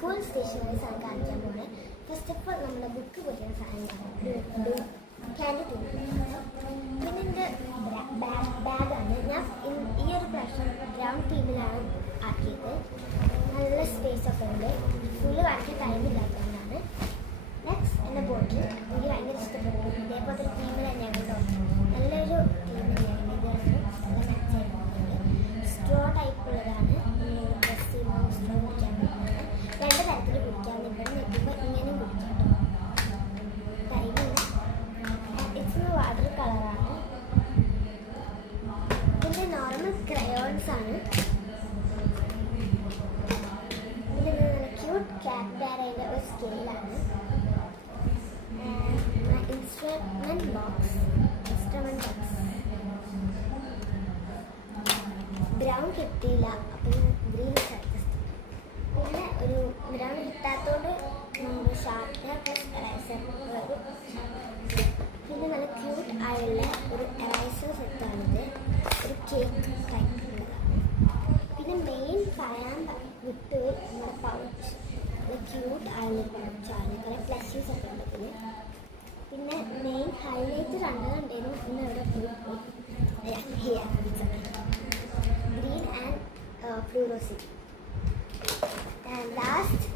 School stationeries ആണ് കാണിക്കാൻ പോകുന്നത്. ഫസ്റ്റ് ഓഫ് ഓൾ നമ്മുടെ ബുക്ക് പൊരിക്കുന്ന സാധനമാണ് ക്യാൻഡി ടൂൺ. പിന്നെ എൻ്റെ ബാഗാണ്. ഞാൻ ഈ ഒരു പ്രാവശ്യം ഗ്രൗണ്ട് ടീമിലാണ് ആക്കിയത്. നല്ല സ്പേസ് ഒക്കെ ഉണ്ട്. ഫുള്ള് കാണിക്കാൻ ടൈമില്ലാത്തതുകൊണ്ടാണ്. നെക്സ്റ്റ് എൻ്റെ ബോട്ടിൽ എനിക്ക് ഭയങ്കര ഇഷ്ടപ്പെട്ടു. ഇതേപോലത്തെ ഒരു ടീമിൽ തന്നെയാണ് കേട്ടോ. നല്ലൊരു ടീം തന്നെയാണ്. ഇതാണ് നല്ല മാച്ചായിട്ട് സ്ട്രോ ടൈപ്പ് ഉള്ളതാണ്. പ്രസ് ചെയ്യുമ്പോൾ സ്ട്രോ കുടിക്കാൻ പറ്റുന്നത്. രണ്ട് തരത്തിൽ കുടിക്കാൻ ഇവിടെ നിൽക്കുമ്പോൾ ഇങ്ങനെയും കുടിക്കാം കേട്ടോ. ടൈമില്ല. ഇറ്റ്സ് വാട്ടർ കളറാണ്. പിന്നെ നോർമൽ ക്രയോൺസ് ആണ്. പിന്നെ നല്ല ക്യൂട്ട് ക്യാറ്റ് ബാരയുടെ ഒരു സ്കെയിലാണ്. ഇൻസ്ട്രുമെന്റ് ബോക്സ് ബ്രൗൺ കിട്ടിയില്ല, അപ്പം ഗ്രീൻ സജസ്റ്റ്. പിന്നെ ഒരു ബ്രൗൺ കിട്ടാത്തതുകൊണ്ട് ഷാർപ്നർ പ്ലസ് എറൈസർ ഒരു. പിന്നെ നല്ല ക്യൂട്ട് ആയുള്ള ഒരു എറൈസർ സെറ്റാണിത്. ഒരു കേക്ക് ടൈപ്പ് ഉള്ളതാണ്. പിന്നെ മെയിൻ പറയാൻ വിട്ട് നമ്മുടെ പൗച്ച് നല്ല ക്യൂട്ട് ആയുള്ള പൗച്ചാണ്. കുറേ പ്ലഷീസ് ഒക്കെ ഉണ്ട്. പിന്നെ മെയിൻ ഹൈലൈറ്റ് രണ്ടെണ്ണം ഇന്ന് ഇവിടെ ഗ്രീൻ ആൻഡ് ഫ്ലൂറോസിറ്റി. ആൻഡ് ലാസ്റ്റ്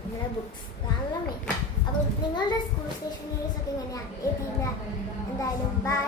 നമ്മുടെ ബുക്സ് നല്ല മെയിൻ. അപ്പോൾ നിങ്ങളുടെ സ്കൂൾ സ്റ്റേഷനറീസ് ഒക്കെ എങ്ങനെയാണ്? ഏത് എന്തായാലും ബൈ.